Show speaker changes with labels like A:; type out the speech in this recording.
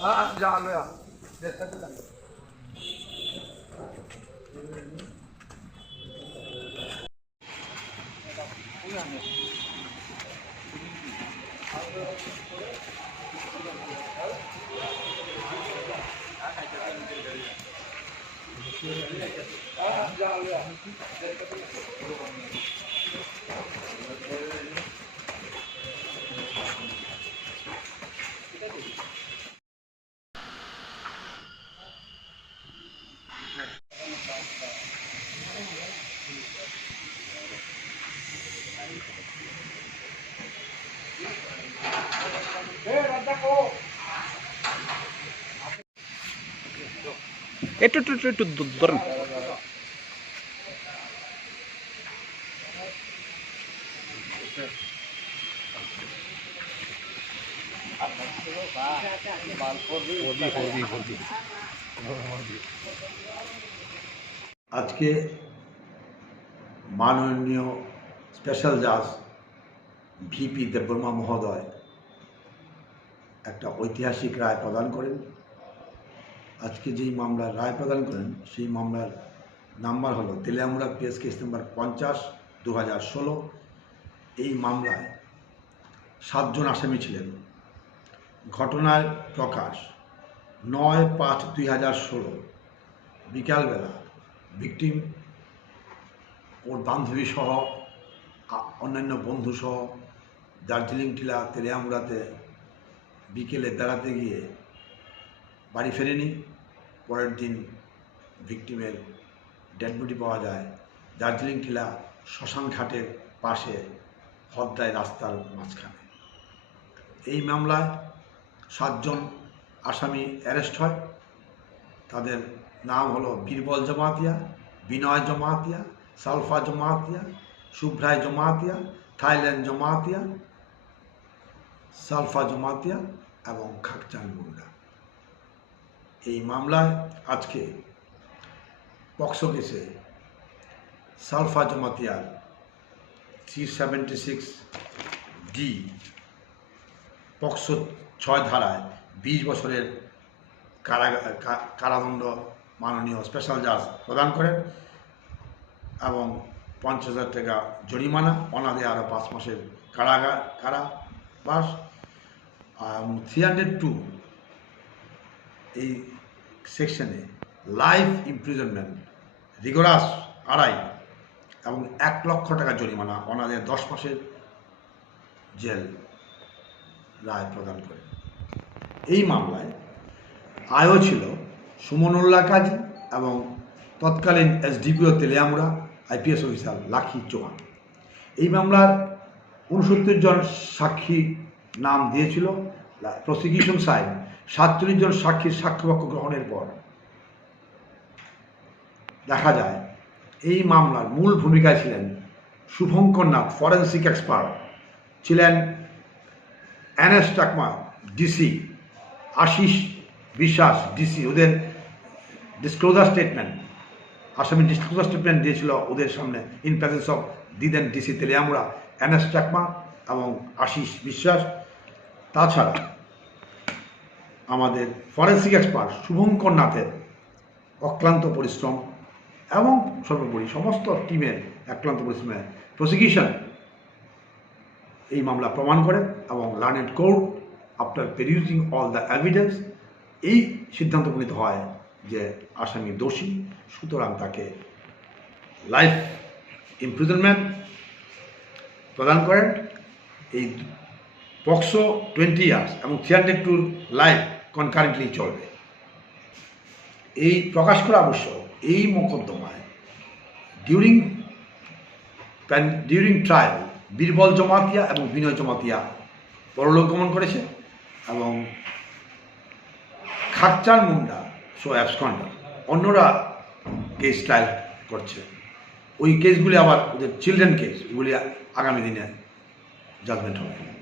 A: Ah, ya lo ya. Thank you.
B: একটু একটু একটু একটু দ- ধরেন
C: আজকে মাননীয় স্পেশাল জাজ, ভিপি দেববর্মা মহোদয় একটা ঐতিহাসিক রায় প্রদান করেন। আজকে যেই মামলার রায় প্রদান করেন, সেই মামলার নাম্বার হলো তেলিয়ামুড়া পিএস কেস নাম্বার পঞ্চাশ দু হাজার ষোলো। এই মামলায় সাতজন আসামি ছিলেন। ঘটনার প্রকাশ নয় পাঁচ দুই হাজার ষোলো, বিকালবেলা। ভিকটিম ওর বান্ধবী সহ অন্যান্য বন্ধু সহ দার্জিলিং, টিলা, তেলিয়ামুড়াতে বিকেলে বেড়াতে গিয়ে বাড়ি ফেরেনি। পরের দিন ভিকটিমের ডেড বডি পাওয়া যায় দার্জিলিং, টিলা, শ্মশান ঘাটের পাশে হদ্দায় রাস্তার মাঝখানে। এই মামলায় সাতজন আসামি অ্যারেস্ট হয়। তাদের নাম হলো বীরবল জমাতিয়া, বিনয় জমাতিয়া, সালফা জমাতিয়া শুভ্রায় জমাতিয়া থাইল্যান্ড জমাতিয়া সালফা জমাতিয়া এবং খাকচান মুন্ডা এই মামলায় আজকে পক্সো কেসে Salfa জমাতিয়ার three seventy six D POCSO ছয় ধারায় বিশ বছরের কারাদণ্ড মাননীয় স্পেশাল জাজ প্রদান করেন এবং পঞ্চাশ হাজার টাকা জরিমানা, অনাদে আরও পাঁচ মাসের কারাগার কারাবাস থ্রি হান্ড্রেড টু এই সেকশনে লাইফ ইমপ্রিজনমেন্ট রিগোরাস আড়াই এবং এক লক্ষ টাকা জরিমানা, অনাদে দশ মাসের জেল রায় প্রদান করে। এই মামলায় আয়ও ছিল সুমনুল্লাহ কাজী এবং তৎকালীন এসডিপিও তেলিয়ামুড়া আইপিএস অফিসার লাখি চৌহান। এই মামলার উনসত্তর জন সাক্ষী নাম দিয়েছিল। প্রসিকিউশন সাইড সাতচল্লিশ জন সাক্ষীর সাক্ষ্যবাক্য গ্রহণের পর। দেখা যায়, এই মামলার মূল ভূমিকায় ছিলেন শুভঙ্কর নাথ, ফরেন্সিক এক্সপার্ট। ছিলেন NS Chakma DC. Ashis Biswas, DC. ওদের ডিসক্লোজার স্টেটমেন্ট আসামি ডিসক্লোজার স্টেটমেন্ট দিয়েছিল ওদের সামনে in presence of the then DC Teliamura NS Chakma এবং আশিস বিশ্বাস। তাছাড়া আমাদের ফরেন্সিক এক্সপার্ট শুভঙ্কর নাথের অক্লান্ত পরিশ্রম এবং সর্বোপরি সমস্ত টিমের অক্লান্ত পরিশ্রমে প্রসিকিউশন এই মামলা প্রমাণ করে এবং learned court after perusing all the evidence এই সিদ্ধান্ত উপনীত হয় যে আসামি দোষী। সুতরাং তাকে লাইফ ইমপ্রিজনমেন্ট প্রদান করেন। এই পক্সো টোয়েন্টি ইয়ার্স এবং থ্রি হান্ড্রেড টুর লাইফ কনকারেন্টলি চলবে। এই প্রকাশ করা আবশ্যক। এই মোকদ্দমায় during during trial Birbal Jamatia এবং বিনয় জমাতিয়া পরলোক গমন করেছে এবং খাকচান মুন্ডা সো অ্যাবসকন্ডার অন্যরা কেস ট্রায়াল করছে। ওই কেসগুলি আবার ওদের চিলড্রেন কেস ওগুলি আগামী দিনে জাজমেন্ট হবে।